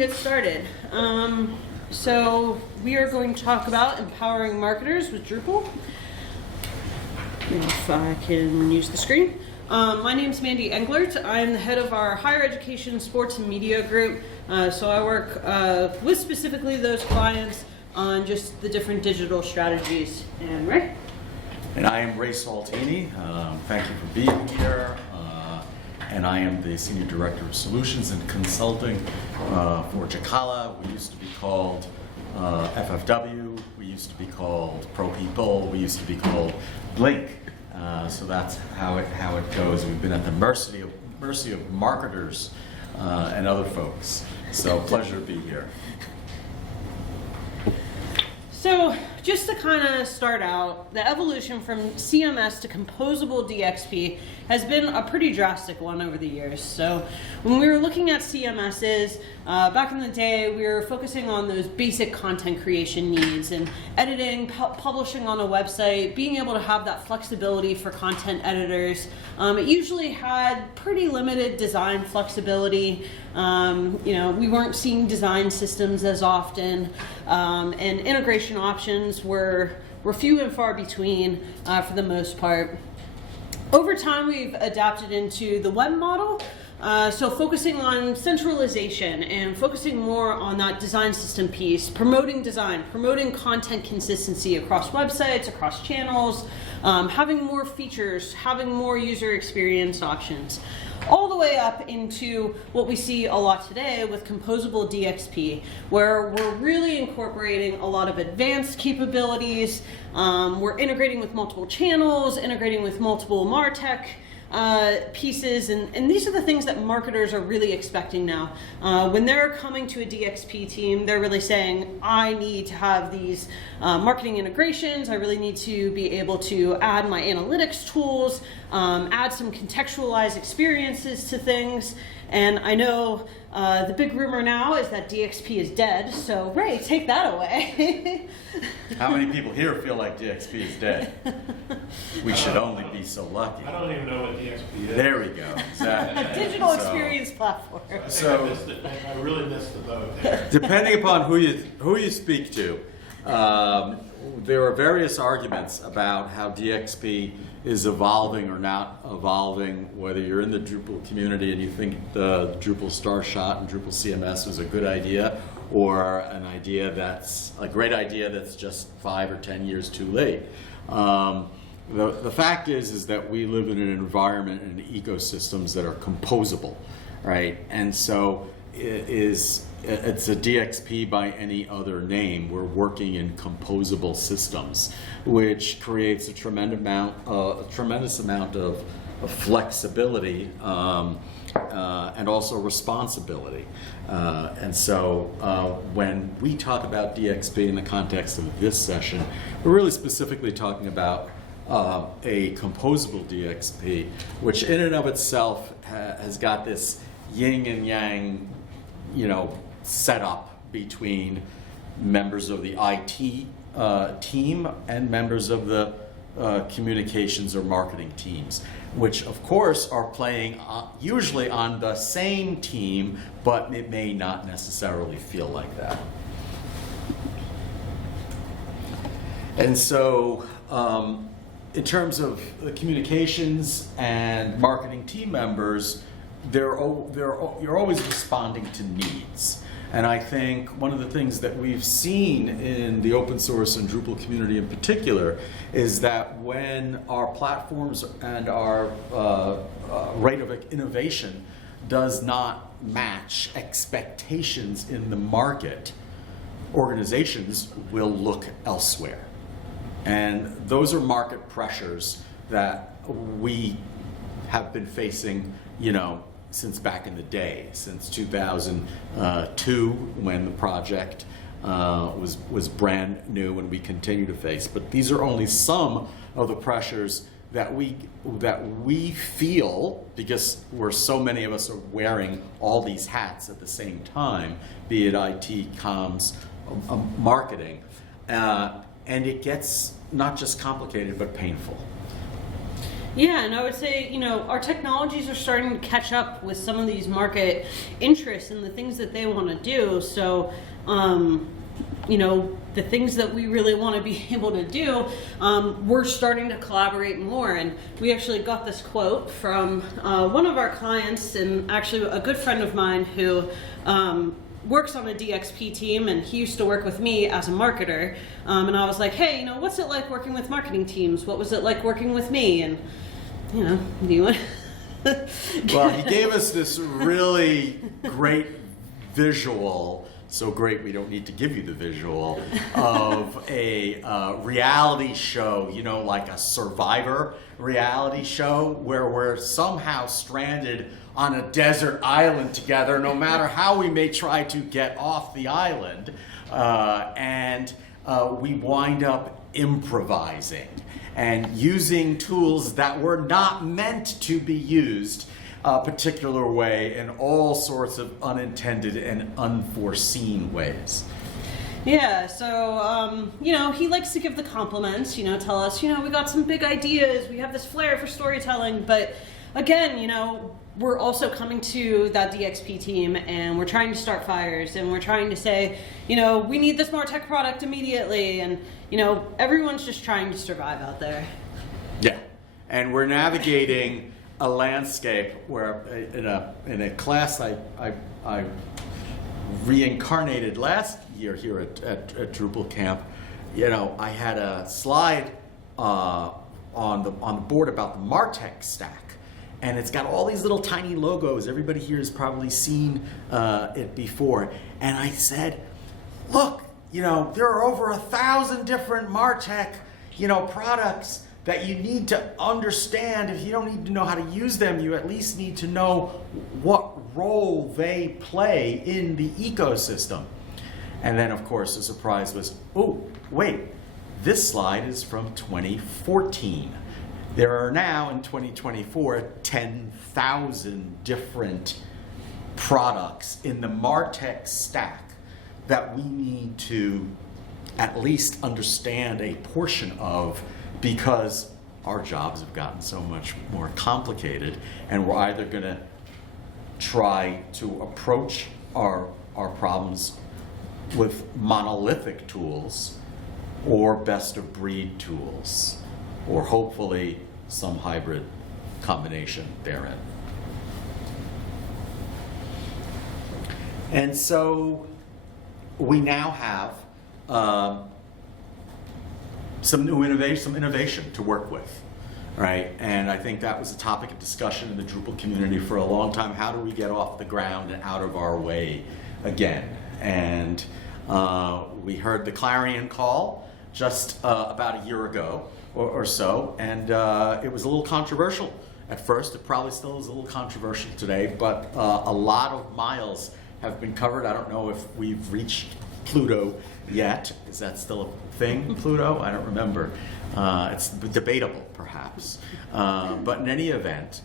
get started. So we are going to talk about empowering marketers with Drupal. If I can use the screen. My name is Mandy Englert. I'm the head of our higher education, sports, and media group. So I work with specifically those clients on just the different digital strategies. And Ray? And I am Ray Saltini. Thank you for being here. And I am the Senior Director of Solutions and Consulting for Jacala. We used to be called FFW. We used to be called ProPeople. We used to be called Blink. So that's how it goes. We've been at the mercy of marketers and other folks. So pleasure to be here. So just to kind of start out, the evolution from CMS to composable DXP has been a pretty drastic one over the years. So when we were looking at CMSs, back in the day, we were focusing on those basic content creation needs and editing, publishing on a website, being able to have that flexibility for content editors. It usually had pretty limited design flexibility. We weren't seeing design systems as often, and integration options were few and far between for the most part. Over time, we've adapted into the web model, so focusing on centralization and focusing more on that design system piece, promoting design, promoting content consistency across websites, across channels, having more features, having more user experience options, all the way up into what we see a lot today with composable DXP, where we're really incorporating a lot of advanced capabilities. We're integrating with multiple channels, integrating with multiple MarTech pieces, and these are the things that marketers are really expecting now. When they're coming to a DXP team, they're really saying, I need to have these marketing integrations, I really need to be able to add my analytics tools, add some contextualized experiences to things, and I know the big rumor now is that DXP is dead, so Ray, take that away. How many people here feel like DXP is dead? We should only be so lucky. I don't even know what DXP is. There we go. Exactly. A digital experience platform. I really missed the boat there. Depending upon who you speak to, there are various arguments about how DXP is evolving or not evolving, whether you're in the Drupal community and you think the Drupal Star Shot and Drupal CMS was a good idea, or an idea that's a great idea that's just 5 or 10 years too late. The fact is that we live in an environment and ecosystems that are composable, right? And so it's a DXP by any other name. We're working in composable systems, which creates a tremendous amount of flexibility and also responsibility. And so when we talk about DXP in the context of this session, we're really specifically talking about a composable DXP, which in and of itself has got this yin and yang, set up between members of the IT team and members of the communications or marketing teams, which of course are playing usually on the same team, but it may not necessarily feel like that. And so in terms of the communications and marketing team members, you're always responding to needs. And I think one of the things that we've seen in the open source and Drupal community in particular is that when our platforms and our rate of innovation does not match expectations in the market, organizations will look elsewhere. And those are market pressures that we have been facing, since back in the day, since 2002, when the project was brand new, and we continue to face. But these are only some of the pressures that we feel, because so many of us are wearing all these hats at the same time, be it IT, comms, marketing, and it gets not just complicated but painful. Yeah, and I would say, our technologies are starting to catch up with some of these market interests and the things that they want to do. So, the things that we really want to be able to do, we're starting to collaborate more. And we actually got this quote from one of our clients, and actually a good friend of mine who works on a DXP team, and he used to work with me as a marketer. And I was like, hey, what's it like working with marketing teams? What was it like working with me? And, do you want Well, he gave us this really great visual, so great we don't need to give you the visual, of a reality show, like a Survivor reality show where we're somehow stranded on a desert island together, no matter how we may try to get off the island, and we wind up improvising and using tools that were not meant to be used a particular way in all sorts of unintended and unforeseen ways. Yeah, so, he likes to give the compliments, tell us, we got some big ideas, we have this flair for storytelling, but again, we're also coming to that DXP team, and we're trying to start fires, and we're trying to say, we need this MarTech product immediately, and, everyone's just trying to survive out there. Yeah, and we're navigating a landscape where in a class I reincarnated last year here at Drupal Camp, I had a slide on the board about the MarTech stack, and it's got all these little tiny logos. Everybody here has probably seen it before, and I said, look, there are over 1,000 different MarTech products that you need to understand. If you don't need to know how to use them, you at least need to know what role they play in the ecosystem. And then, of course, the surprise was, oh, wait, this slide is from 2014. There are now, in 2024, 10,000 different products in the MarTech stack that we need to at least understand a portion of, because our jobs have gotten so much more complicated, and we're either going to try to approach our problems with monolithic tools or best of breed tools, or hopefully some hybrid combination therein. And so we now have some innovation to work with, right? And I think that was a topic of discussion in the Drupal community for a long time. How do we get off the ground and out of our way again? And we heard the clarion call just about a year ago or so, and it was a little controversial at first. It probably still is a little controversial today, but a lot of miles have been covered. I don't know if we've reached Pluto yet. Is that still a thing, Pluto? I don't remember. It's debatable, perhaps. But in any event,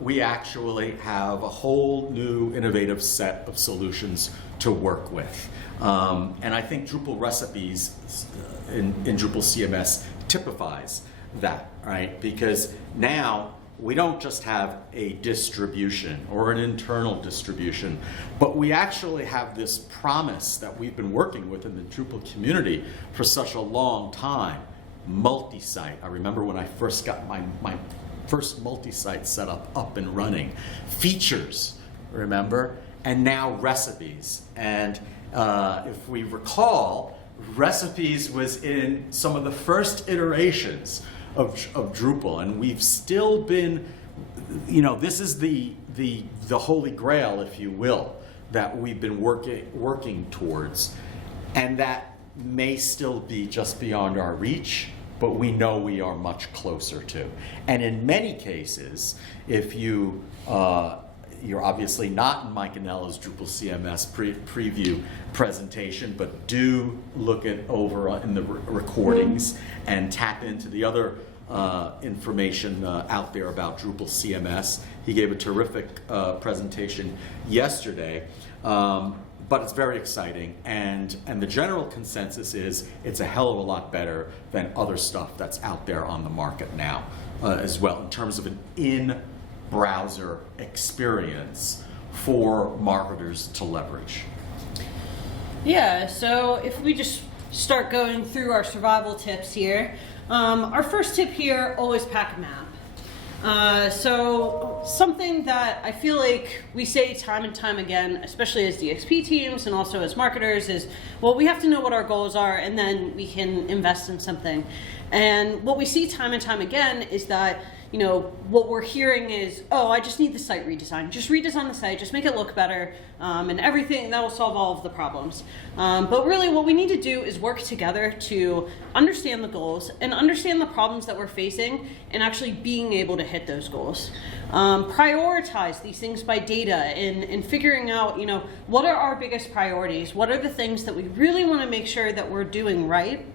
we actually have a whole new innovative set of solutions to work with. And I think Drupal recipes in Drupal CMS typifies that, right? Because now we don't just have a distribution or an internal distribution, but we actually have this promise that we've been working with in the Drupal community for such a long time. Multi-site. I remember when I first got my first multi-site set up and running. Features, remember? And now recipes. And if we recall, recipes was in some of the first iterations of Drupal, and we've still been, this is the holy grail, if you will, that we've been working towards, and that may still be just beyond our reach, but we know we are much closer to. And in many cases, if you're obviously not in Mike Anella's Drupal CMS preview presentation, but do look at over in the recordings and tap into the other information out there about Drupal CMS. He gave a terrific presentation yesterday, but it's very exciting, and the general consensus is it's a hell of a lot better than other stuff that's out there on the market now. as well in terms of an in-browser experience for marketers to leverage? Yeah, so if we just start going through our survival tips here, our first tip here, always pack a map. So something that I feel like we say time and time again, especially as DXP teams and also as marketers, is, well, we have to know what our goals are and then we can invest in something. And what we see time and time again is that, you know, what we're hearing is, oh, I just need the site redesigned. Just redesign the site, just make it look better, and everything, that will solve all of the problems. But really what we need to do is work together to understand the goals and understand the problems that we're facing and actually being able to hit those goals. Prioritize these things by data and figuring out, you know, what are our biggest priorities? What are the things that we really want to make sure that we're doing right?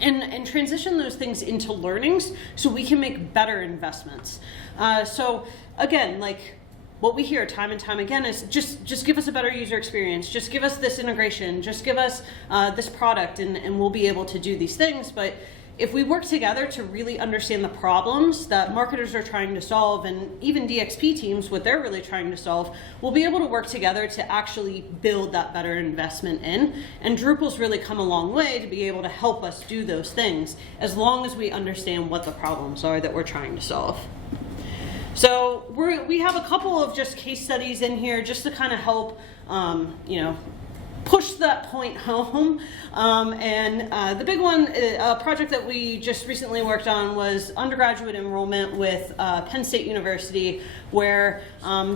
And transition those things into learnings so we can make better investments. So again, like what we hear time and time again is just give us a better user experience, just give us this integration, just give us this product and we'll be able to do these things. But if we work together to really understand the problems that marketers are trying to solve, and even DXP teams, what they're really trying to solve, we'll be able to work together to actually build that better investment in. And Drupal's really come a long way to be able to help us do those things, as long as we understand what the problems are that we're trying to solve. So we have a couple of just case studies in here just to kind of help, you know, push that point home. The big one, a project that we just recently worked on, was undergraduate enrollment with Penn State University, where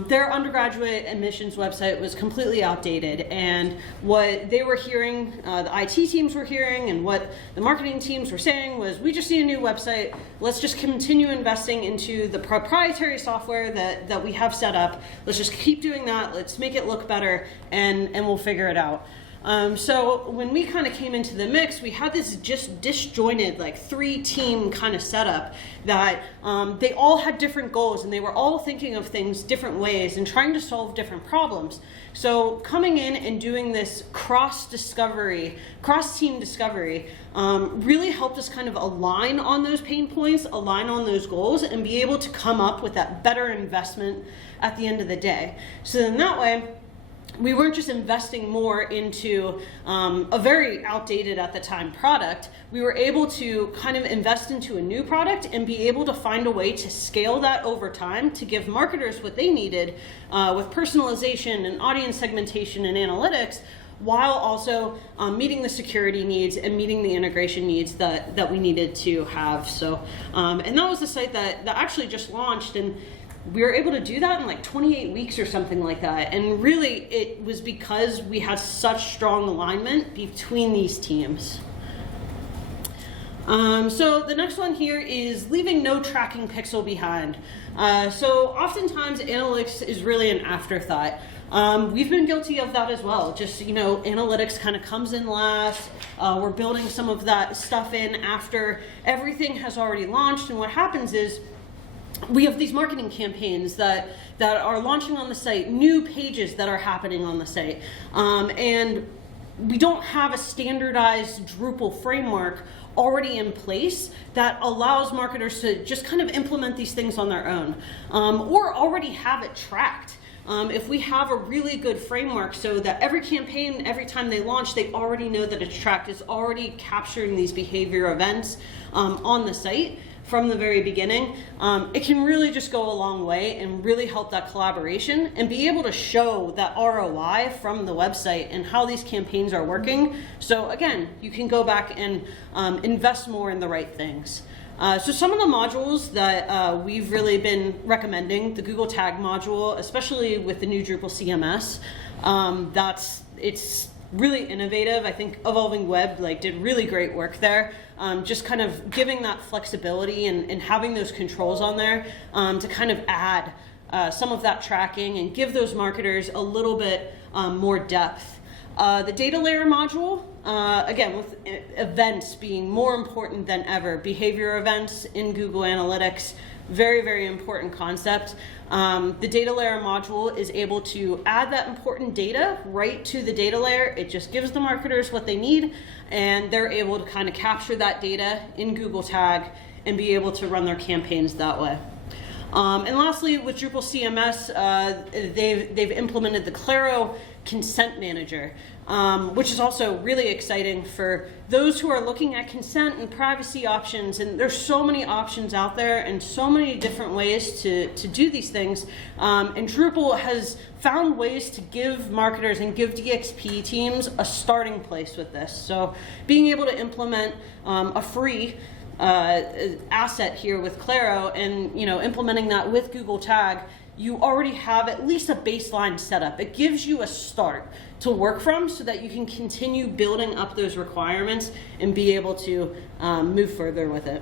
their undergraduate admissions website was completely outdated. And what they were hearing, the IT teams were hearing, and what the marketing teams were saying was, we just need a new website. Let's just continue investing into the proprietary software that we have set up. Let's just keep doing that. Let's make it look better, and we'll figure it out. So when we kind of came into the mix, we had this just disjointed, like 3-team kind of setup that they all had different goals and they were all thinking of things different ways and trying to solve different problems. So coming in and doing this cross-team discovery really helped us kind of align on those pain points, align on those goals, and be able to come up with that better investment at the end of the day. So then that way, we weren't just investing more into a very outdated at the time product. We were able to kind of invest into a new product and be able to find a way to scale that over time to give marketers what they needed with personalization and audience segmentation and analytics, while also meeting the security needs and meeting the integration needs that we needed to have. So, and that was the site that actually just launched, and we were able to do that in like 28 weeks or something like that. And really, it was because we had such strong alignment between these teams. So the next one here is leaving no tracking pixel behind. So oftentimes analytics is really an afterthought. We've been guilty of that as well. Just, you know, analytics kind of comes in last. We're building some of that stuff in after everything has already launched. And what happens is, we have these marketing campaigns that are launching on the site, new pages that are happening on the site, and we don't have a standardized Drupal framework already in place that allows marketers to just kind of implement these things on their own, or already have it tracked. If we have a really good framework so that every campaign, every time they launch, they already know that it's tracked, it's already capturing these behavior events on the site from the very beginning, it can really just go a long way and really help that collaboration and be able to show that ROI from the website and how these campaigns are working. So again, you can go back and invest more in the right things. So some of the modules that we've really been recommending, the Google Tag module, especially with the new Drupal CMS, it's really innovative. I think Evolving Web did really great work there. Just kind of giving that flexibility and having those controls on there to kind of add some of that tracking and give those marketers a little bit more depth. The data layer module, again, with events being more important than ever, behavior events in Google Analytics, very, very important concept. The data layer module is able to add that important data right to the data layer. It just gives the marketers what they need, and they're able to kind of capture that data in Google Tag and be able to run their campaigns that way. And lastly, with Drupal CMS, they've implemented the Claro Consent Manager, which is also really exciting for those who are looking at consent and privacy options. And there's so many options out there and so many different ways to do these things. And Drupal has found ways to give marketers and give DXP teams a starting place with this. So being able to implement a free asset here with Claro and implementing that with Google Tag, you already have at least a baseline setup. It gives you a start to work from so that you can continue building up those requirements and be able to move further with it.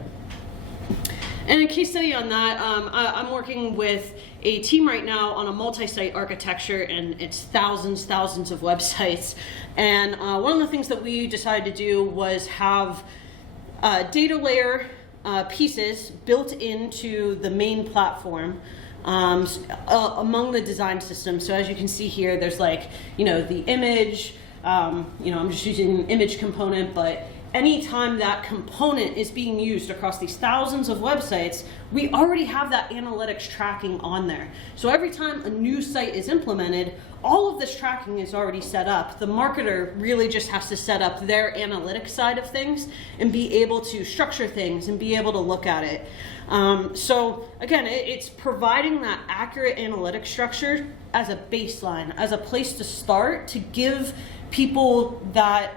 And a case study on that, I'm working with a team right now on a multi-site architecture, and it's thousands of websites. And one of the things that we decided to do was have data layer pieces built into the main platform among the design systems. So as you can see here, there's like, the image, I'm just using an image component, but anytime that component is being used across these thousands of websites, we already have that analytics tracking on there. So every time a new site is implemented, all of this tracking is already set up. The marketer really just has to set up their analytics side of things and be able to structure things and be able to look at it. So again, it's providing that accurate analytic structure as a baseline, as a place to start to give people that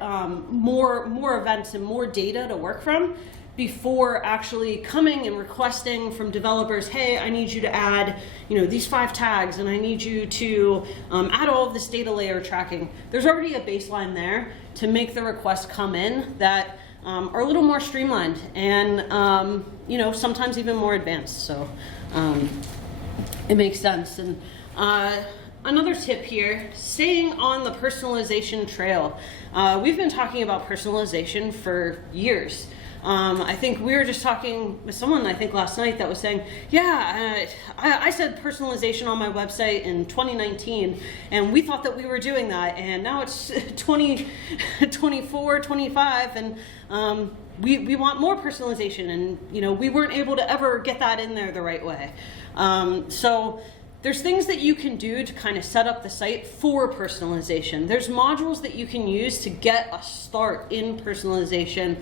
more events and more data to work from before actually coming and requesting from developers, hey, I need you to add these 5 tags, and I need you to add all of this data layer tracking. There's already a baseline there to make the requests come in that are a little more streamlined and sometimes even more advanced. So it makes sense. And another tip here, staying on the personalization trail. We've been talking about personalization for years. I think we were just talking with someone, I think last night, that was saying, yeah, I said personalization on my website in 2019, and we thought that we were doing that, and now it's 2024, 25, and we want more personalization, and we weren't able to ever get that in there the right way. So there's things that you can do to kind of set up the site for personalization. There's modules that you can use to get a start in personalization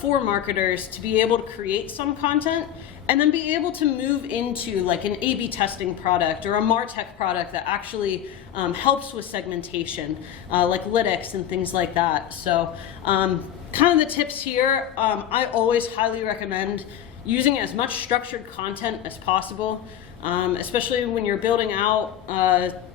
for marketers to be able to create some content and then be able to move into like an A/B testing product or a MarTech product that actually helps with segmentation, like Lytics and things like that. So kind of the tips here, I always highly recommend using as much structured content as possible. Especially when you're building out,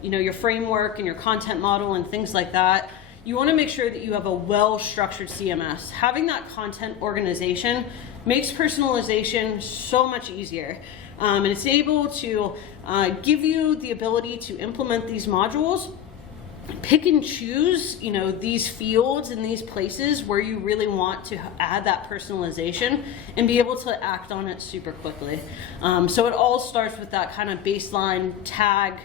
your framework and your content model and things like that. You want to make sure that you have a well-structured CMS. Having that content organization makes personalization so much easier. And it's able to give you the ability to implement these modules, pick and choose, these fields and these places where you really want to add that personalization and be able to act on it super quickly. So it all starts with that kind of baseline tag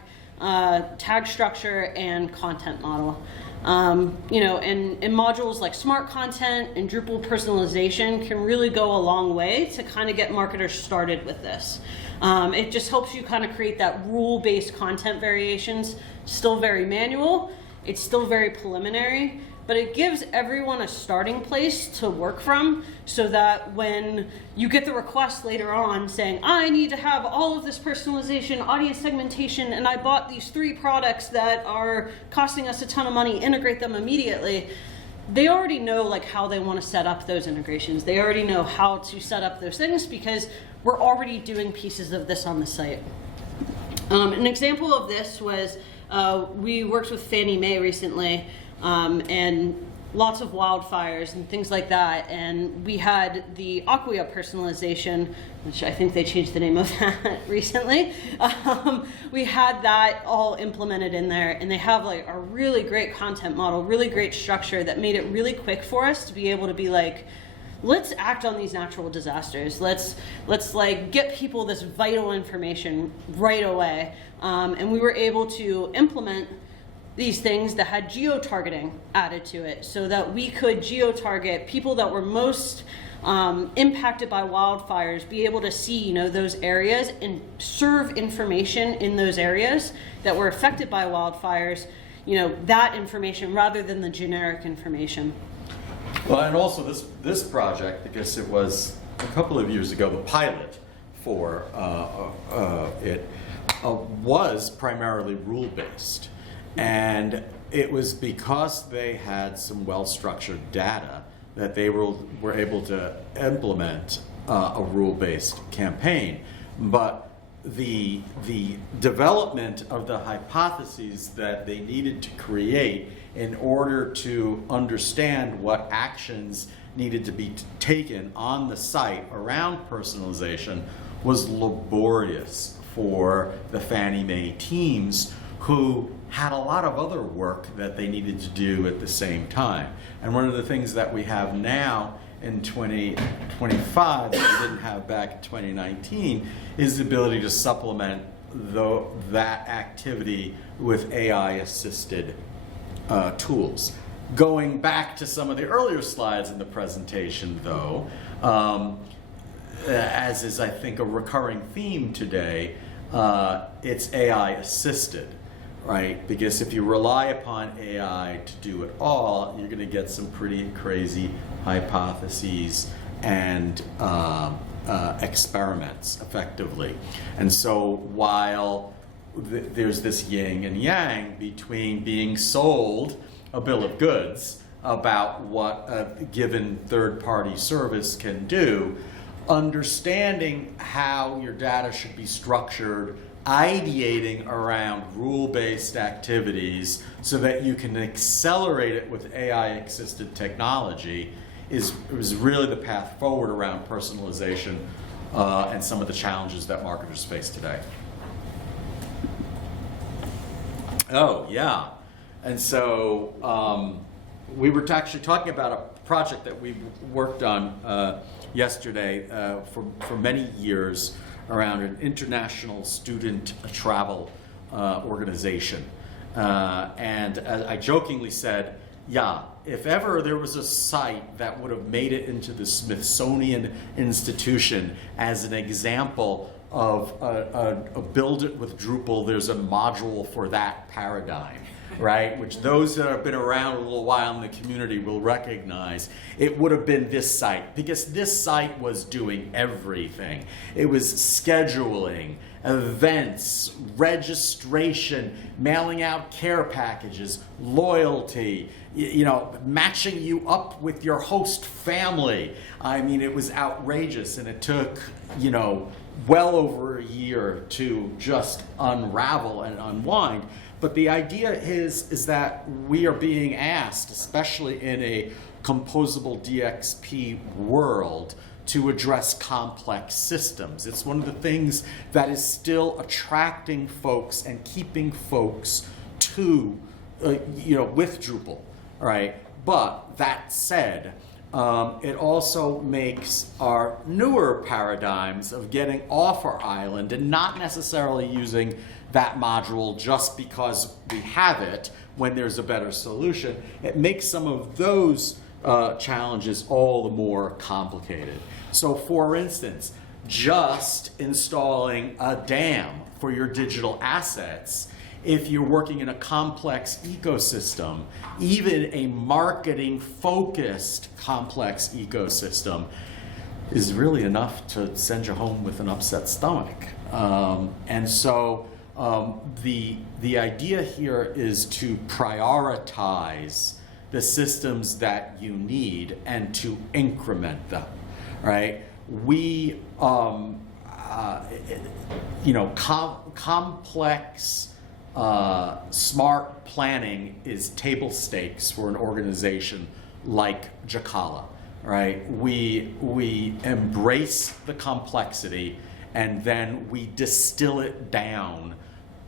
structure and content model. And modules like smart content and Drupal personalization can really go a long way to kind of get marketers started with this. It just helps you kind of create that rule-based content variations, still very manual, it's still very preliminary, but it gives everyone a starting place to work from so that when you get the request later on saying, I need to have all of this personalization, audience segmentation, and I bought these 3 products that are costing us a ton of money, integrate them immediately, they already know like how they want to set up those integrations. They already know how to set up those things because we're already doing pieces of this on the site. An example of this was we worked with Fannie Mae recently, and lots of wildfires and things like that, and we had the Acquia personalization, which I think they changed the name of that recently. We had that all implemented in there, and they have like a really great content model, really great structure that made it really quick for us to be able to be like, let's act on these natural disasters. Let's like get people this vital information right away. And we were able to implement these things that had geo-targeting added to it so that we could geo-target people that were most impacted by wildfires, be able to see, you know, those areas and serve information in those areas that were affected by wildfires, you know, that information rather than the generic information. Well, and also this project, because it was a couple of years ago, the pilot for it was primarily rule-based. And it was because they had some well-structured data that they were able to implement a rule-based campaign. But the development of the hypotheses that they needed to create in order to understand what actions needed to be taken on the site around personalization was laborious for the Fannie Mae teams, who had a lot of other work that they needed to do at the same time. And one of the things that we have now in 2025 that we didn't have back in 2019 is the ability to supplement that activity with AI-assisted tools. Going back to some of the earlier slides in the presentation, though, as is, I think, a recurring theme today, it's AI-assisted. Right? Because if you rely upon AI to do it all, you're going to get some pretty crazy hypotheses and experiments, effectively. And so while there's this yin and yang between being sold a bill of goods about what a given third-party service can do, understanding how your data should be structured, ideating around rule-based activities so that you can accelerate it with AI-assisted technology is really the path forward around personalization and some of the challenges that marketers face today. Oh, yeah. And so we were actually talking about a project that we worked on yesterday for many years around an international student travel organization. And I jokingly said, yeah, if ever there was a site that would have made it into the Smithsonian Institution as an example of a build it with Drupal, there's a module for that paradigm. Right, which those that have been around a little while in the community will recognize, it would have been this site, because this site was doing everything. It was scheduling, events, registration, mailing out care packages, loyalty, you know, matching you up with your host family. I mean, it was outrageous, and it took, you know, well over a year to just unravel and unwind. But the idea is that we are being asked, especially in a composable DXP world, to address complex systems. It's one of the things that is still attracting folks and keeping folks to, with Drupal, right? But that said, it also makes our newer paradigms of getting off our island and not necessarily using that module just because we have it when there's a better solution. It makes some of those challenges all the more complicated. So for instance, just installing a dam for your digital assets, if you're working in a complex ecosystem, even a marketing-focused complex ecosystem, is really enough to send you home with an upset stomach. And so the idea here is to prioritize the systems that you need and to increment them, right? We, complex smart planning is table stakes for an organization like Jacala, right? We embrace the complexity and then we distill it down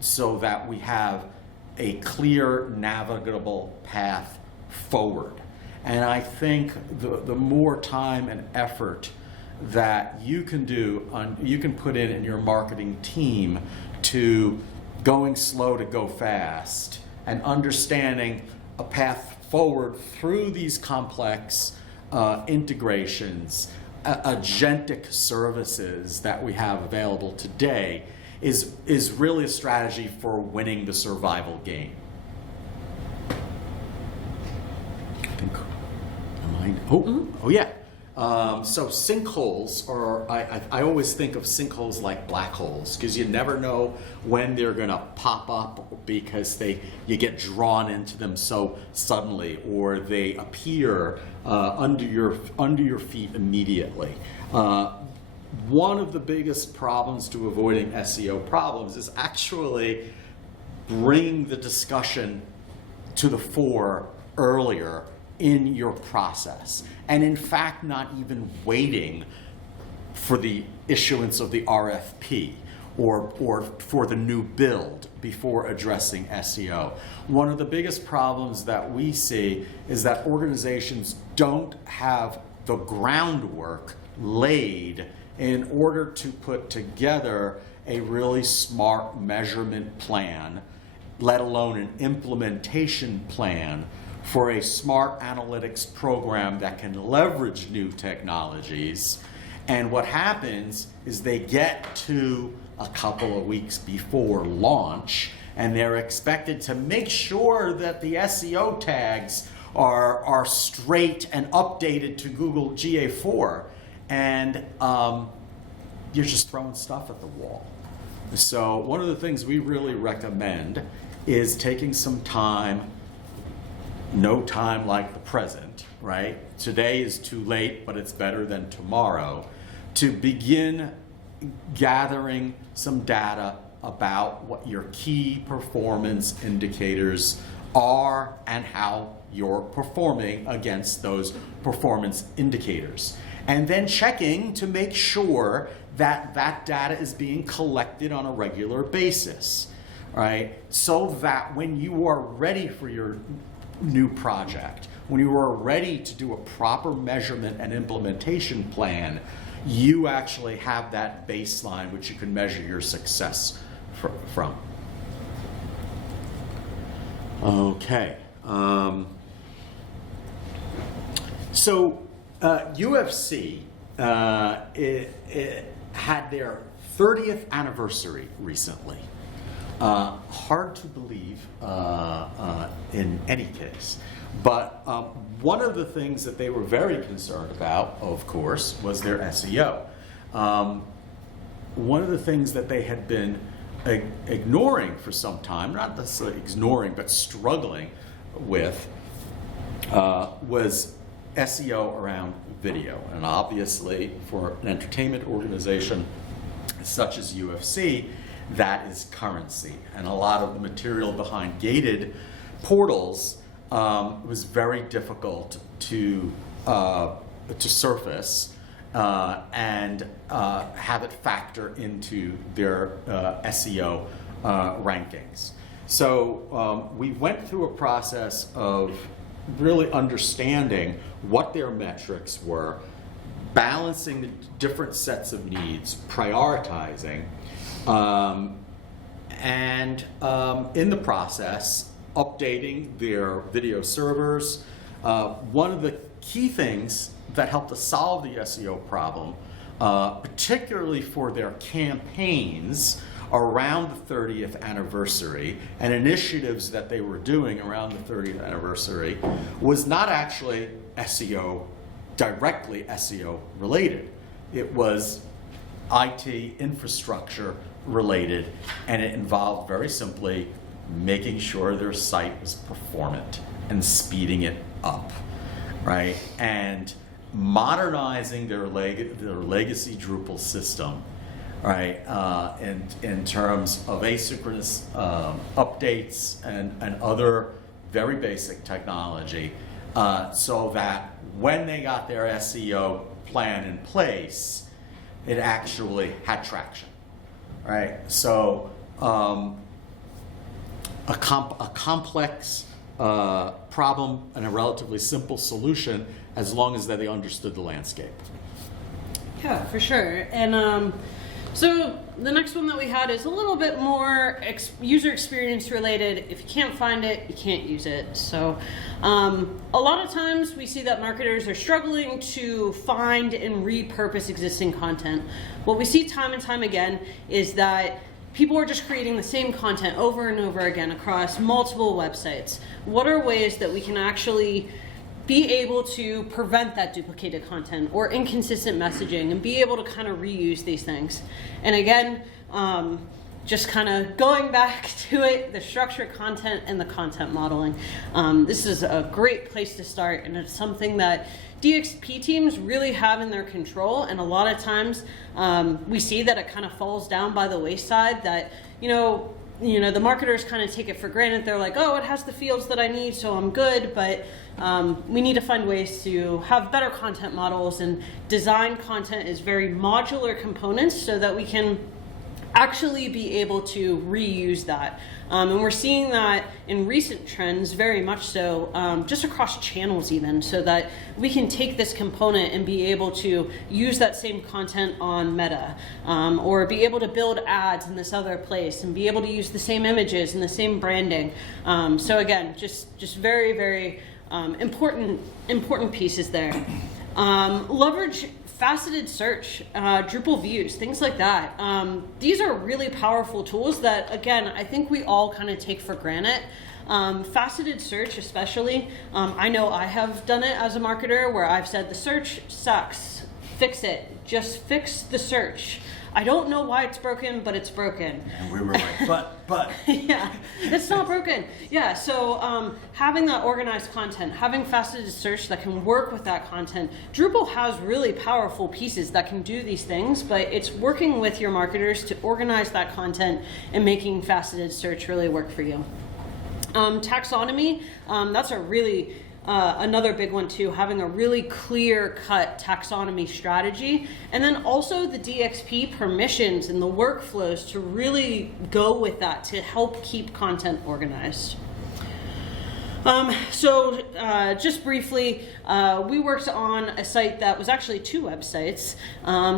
so that we have a clear navigable path forward. And I think the more time and effort that you can you can put in your marketing team to going slow to go fast and understanding a path forward through these complex integrations, agentic services that we have available today is really a strategy for winning the survival game. I think, oh yeah. So sinkholes are, I always think of sinkholes like black holes, because you never know when they're going to pop up, because you get drawn into them so suddenly, or they appear under your feet immediately. One of the biggest problems to avoiding SEO problems is actually bringing the discussion to the fore earlier in your process, and in fact not even waiting for the issuance of the RFP or for the new build before addressing SEO. One of the biggest problems that we see is that organizations don't have the groundwork laid in order to put together a really smart measurement plan, let alone an implementation plan for a smart analytics program that can leverage new technologies. And what happens is they get to a couple of weeks before launch, and they're expected to make sure that the SEO tags are straight and updated to Google GA4, and you're just throwing stuff at the wall. So one of the things we really recommend is taking some time, no time like the present, right? Today is too late, but it's better than tomorrow, to begin gathering some data about what your key performance indicators are and how you're performing against those performance indicators. And then checking to make sure that that data is being collected on a regular basis, right? So that when you are ready for your new project, when you are ready to do a proper measurement and implementation plan, you actually have that baseline which you can measure your success from. Okay. So UFC it had their 30th anniversary recently. Hard to believe in any case. But one of the things that they were very concerned about, of course, was their SEO. One of the things that they had been ignoring for some time, not necessarily ignoring, but struggling with, was SEO around video. And obviously, for an entertainment organization such as UFC, that is currency. And a lot of the material behind gated portals was very difficult to surface and have it factor into their SEO rankings. So we went through a process of really understanding what their metrics were, balancing the different sets of needs, prioritizing, and in the process, updating their video servers. One of the key things that helped us solve the SEO problem, particularly for their campaigns around the 30th anniversary and initiatives that they were doing around the 30th anniversary, was not actually SEO, directly SEO related. It was IT infrastructure related, and it involved very simply making sure their site was performant and speeding it up, right? And modernizing their legacy Drupal system, right? In terms of asynchronous updates and other very basic technology, so that when they got their SEO plan in place, it actually had traction, right? So a complex problem and a relatively simple solution, as long as they understood the landscape. Yeah, for sure. And So the next one that we had is a little bit more user experience related. If you can't find it, you can't use it. So a lot of times we see that marketers are struggling to find and repurpose existing content. What we see time and time again is that people are just creating the same content over and over again across multiple websites. What are ways that we can actually be able to prevent that duplicated content or inconsistent messaging and be able to kind of reuse these things? And again, just kind of going back to it, the structured content and the content modeling. This is a great place to start, and it's something that DXP teams really have in their control, and a lot of times we see that it kind of falls down by the wayside, that the marketers kind of take it for granted. They're like, oh, it has the fields that I need, so I'm good. But we need to find ways to have better content models and design content as very modular components so that we can actually be able to reuse that. And we're seeing that in recent trends very much so, just across channels even, so that we can take this component and be able to use that same content on Meta, or be able to build ads in this other place and be able to use the same images and the same branding. So again, just very, very important pieces there. Leverage faceted search, Drupal views, things like that. These are really powerful tools that, again, I think we all kind of take for granted. Faceted search especially, I know I have done it as a marketer where I've said the search sucks, fix it, just fix the search. I don't know why it's broken, but it's broken. And we were like, but. Yeah, it's not broken. Yeah, so having that organized content, having faceted search that can work with that content. Drupal has really powerful pieces that can do these things, but it's working with your marketers to organize that content and making faceted search really work for you. Taxonomy, that's a really another big one too, having a really clear-cut taxonomy strategy, and then also the DXP permissions and the workflows to really go with that to help keep content organized. Just briefly, we worked on a site that was actually 2 websites.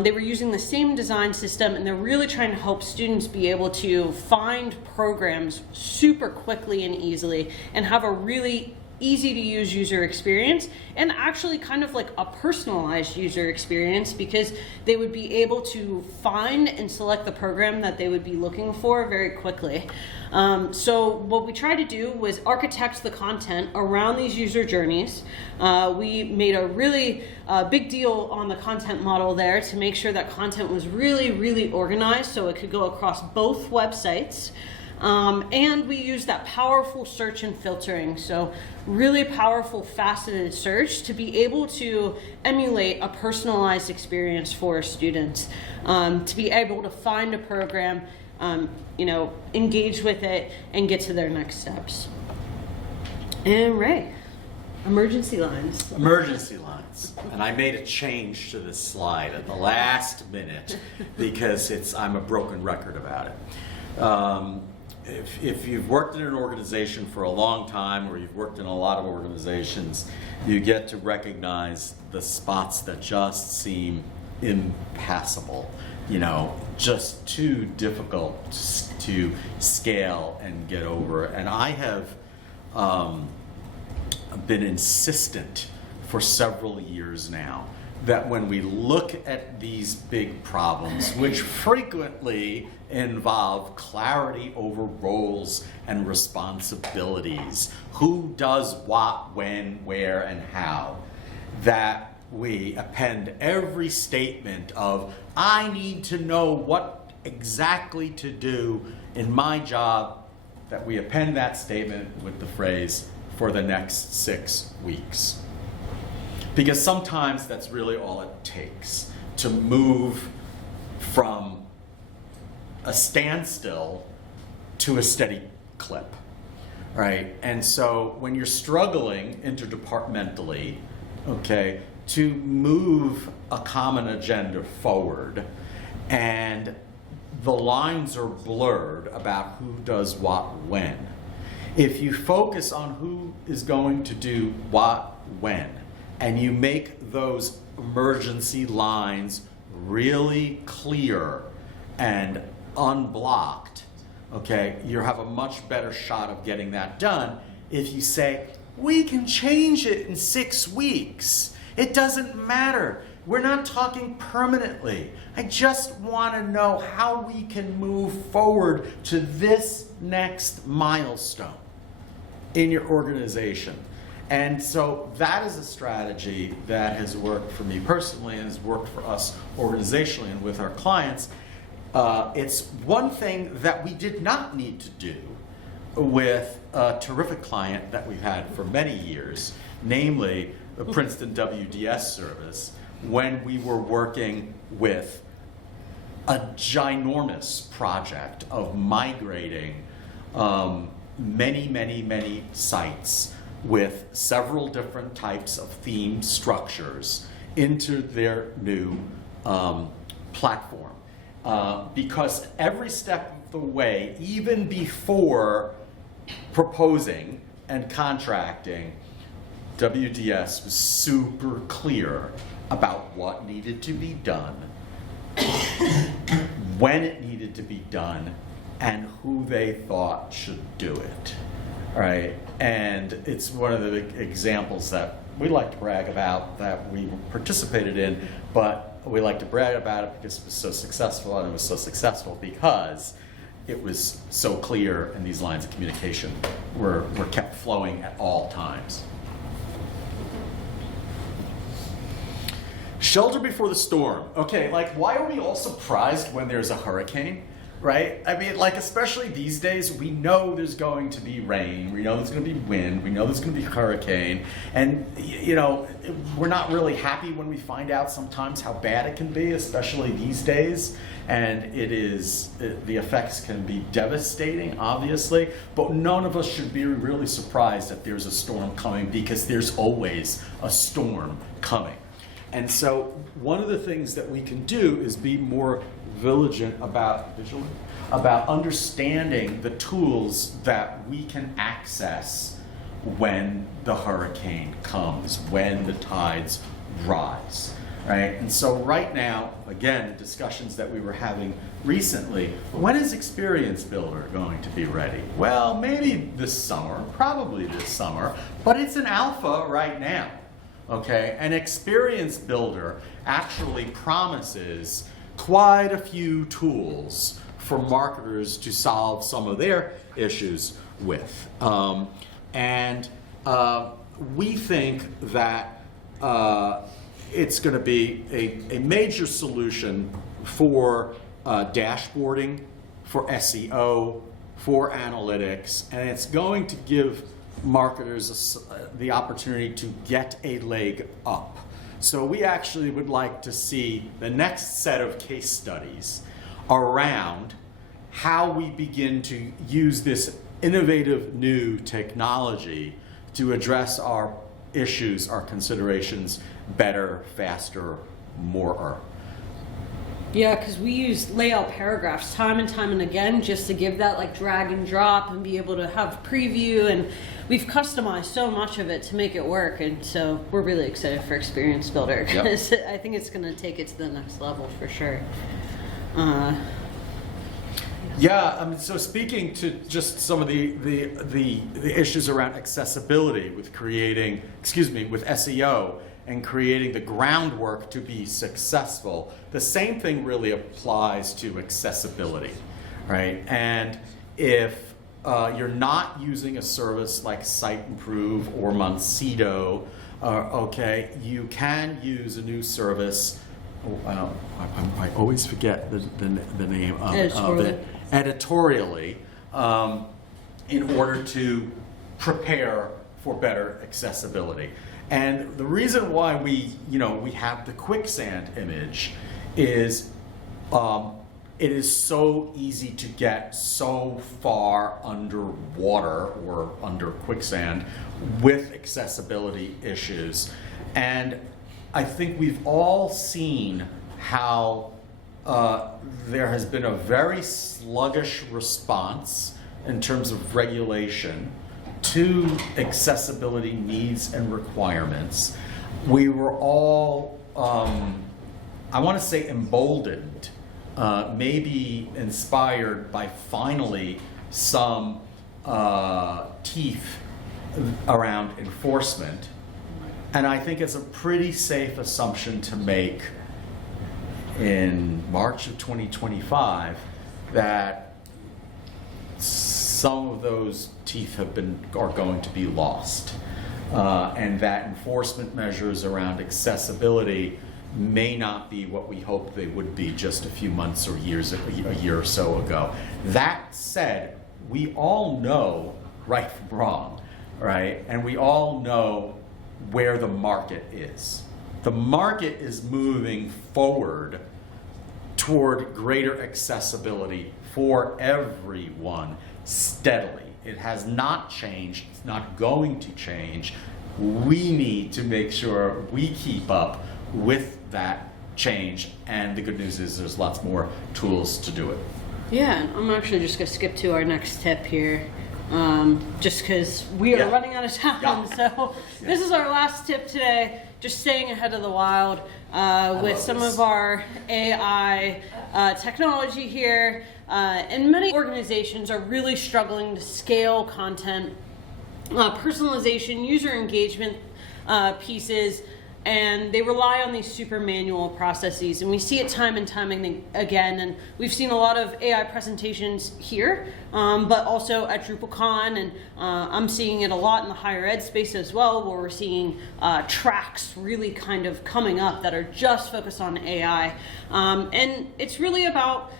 They were using the same design system, and they're really trying to help students be able to find programs super quickly and easily and have a really easy to use user experience, and actually kind of like a personalized user experience, because they would be able to find and select the program that they would be looking for very quickly. So what we tried to do was architect the content around these user journeys. We made a really big deal on the content model there to make sure that content was really, really organized so it could go across both websites. And we use that powerful search and filtering, so really powerful faceted search to be able to emulate a personalized experience for students, to be able to find a program, engage with it, and get to their next steps. And Ray, emergency lines. Emergency lines. And I made a change to this slide at the last minute because I'm a broken record about it. If you've worked in an organization for a long time, or you've worked in a lot of organizations, you get to recognize the spots that just seem impassable, just too difficult to scale and get over. And I have been insistent for several years now that when we look at these big problems, which frequently involve clarity over roles and responsibilities, who does what, when, where, and how, that we append every statement of, I need to know what exactly to do in my job, that we append that statement with the phrase, for the next 6 weeks. Because sometimes that's really all it takes to move from a standstill to a steady clip, right? And so when you're struggling interdepartmentally, okay, to move a common agenda forward, and the lines are blurred about who does what when, if you focus on who is going to do what when, and you make those emergency lines really clear and unblocked, okay, you have a much better shot of getting that done if you say, we can change it in 6 weeks. It doesn't matter. We're not talking permanently. I just want to know how we can move forward to this next milestone in your organization. And so that is a strategy that has worked for me personally and has worked for us organizationally and with our clients. It's one thing that we did not need to do with a terrific client that we've had for many years, namely the Princeton WDS service, when we were working with a ginormous project of migrating many sites with several different types of theme structures into their new platform. Because every step of the way, even before proposing and contracting, WDS was super clear about what needed to be done, when it needed to be done, and who they thought should do it. Right? And it's one of the examples that we like to brag about that we participated in, but we like to brag about it because it was so successful, and it was so successful because it was so clear and these lines of communication were kept flowing at all times. Shelter before the storm. Okay, like, why are we all surprised when there's a hurricane? Right? I mean, like, especially these days, we know there's going to be rain, we know there's going to be wind, we know there's going to be hurricane, and, you know, we're not really happy when we find out sometimes how bad it can be, especially these days, and the effects can be devastating, obviously, but none of us should be really surprised that there's a storm coming, because there's always a storm coming. And so one of the things that we can do is be more vigilant about understanding the tools that we can access when the hurricane comes, when the tides rise, right? And so right now, again, the discussions that we were having recently, when is Experience Builder going to be ready? Well, maybe this summer, probably this summer, but it's an alpha right now. Okay, an Experience Builder actually promises quite a few tools for marketers to solve some of their issues with. We think that it's going to be a major solution for dashboarding, for SEO, for analytics, and it's going to give marketers the opportunity to get a leg up. So we actually would like to see the next set of case studies around how we begin to use this innovative new technology to address our issues, our considerations better, faster, more. Yeah, because we use layout paragraphs time and time and again just to give that like drag and drop and be able to have preview, and we've customized so much of it to make it work, and so we're really excited for Experience Builder because yep. I think it's going to take it to the next level for sure. Yeah, I mean, so speaking to just some of the issues around accessibility with with SEO and creating the groundwork to be successful, the same thing really applies to accessibility, right? And if you're not using a service like Site Improve or Monsito, okay, you can use a new service. I always forget the name of it. Editorially, in order to prepare for better accessibility. And the reason why we have the quicksand image is it is so easy to get so far underwater or under quicksand with accessibility issues. And I think we've all seen how there has been a very sluggish response in terms of regulation to accessibility needs and requirements. We were all, I want to say, emboldened may be inspired by finally some teeth around enforcement. And I think it's a pretty safe assumption to make in March of 2025 that some of those teeth are going to be lost, and that enforcement measures around accessibility may not be what we hoped they would be just a few months or years, a year or so ago. That said, we all know right from wrong, right? And we all know where the market is. The market is moving forward toward greater accessibility for everyone steadily. It has not changed. It's not going to change. We need to make sure we keep up with that change, and the good news is there's lots more tools to do it. Yeah, I'm actually just going to skip to our next tip here, just because we are running out of time. Yeah. So this is our last tip today, just staying ahead of the wild with some of our AI technology here. And many organizations are really struggling to scale content, personalization, user engagement pieces, and they rely on these super manual processes, and we see it time and time again. And we've seen a lot of AI presentations here, but also at DrupalCon, and I'm seeing it a lot in the higher ed space as well, where we're seeing tracks really kind of coming up that are just focused on AI. And it's really about,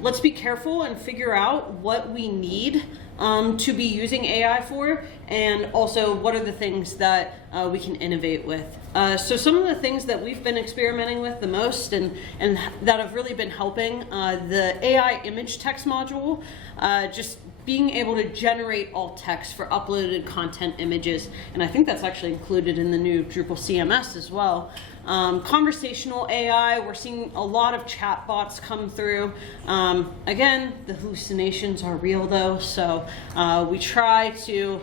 let's be careful and figure out what we need to be using AI for, and also what are the things that we can innovate with. So some of the things that we've been experimenting with the most and that have really been helping, the AI image text module, just being able to generate alt text for uploaded content images, and I think that's actually included in the new Drupal CMS as well. Conversational AI, we're seeing a lot of chatbots come through. Again, the hallucinations are real though, so we try to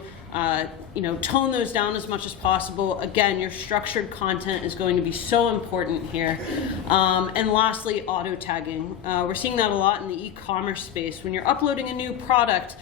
tone those down as much as possible. Again, your structured content is going to be so important here. And lastly, auto tagging. We're seeing that a lot in the e-commerce space. When you're uploading a new product,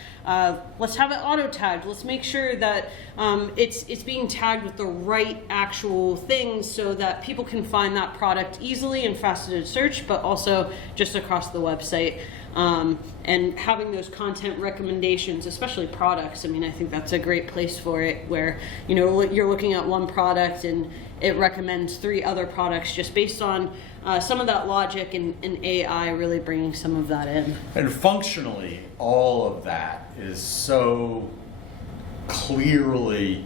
let's have it auto tagged. Let's make sure that it's being tagged with the right actual things so that people can find that product easily in faceted search, but also just across the website. And having those content recommendations, especially products, I mean, I think that's a great place for it, where you're looking at one product and it recommends 3 other products just based on some of that logic, and AI really bringing some of that in. And functionally, all of that is so clearly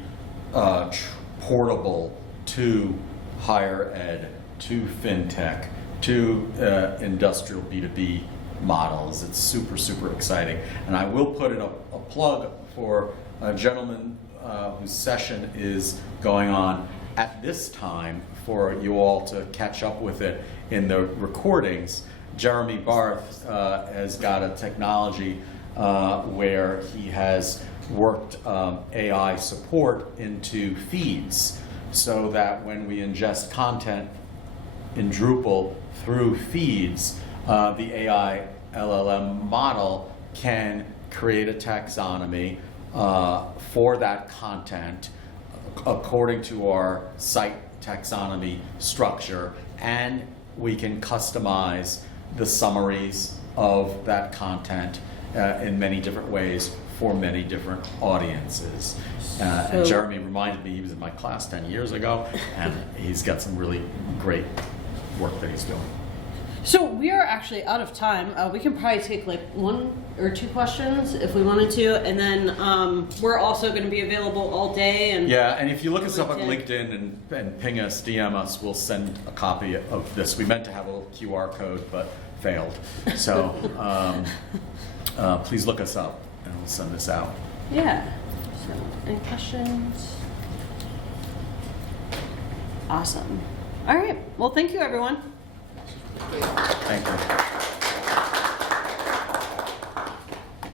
portable to higher ed, to fintech, to industrial B2B models. It's super, super exciting. And I will put in a plug for a gentleman whose session is going on at this time for you all to catch up with it in the recordings. Jeremy Barth has got a technology where he has worked AI support into feeds, so that when we ingest content in Drupal through feeds, the AI LLM model can create a taxonomy for that content according to our site taxonomy structure, and we can customize the summaries of that content in many different ways for many different audiences. And Jeremy reminded me he was in my class 10 years ago, and he's got some really great work that he's doing. So we are actually out of time. We can probably take like 1 or 2 questions if we wanted to, and then we're also going to be available all day. And yeah, and if you look us up on LinkedIn and ping us, DM us, we'll send a copy of this. We meant to have a QR code, but failed. So please look us up, and we'll send this out. Yeah. So any questions? Awesome. All right. Well, thank you, everyone. Thank you.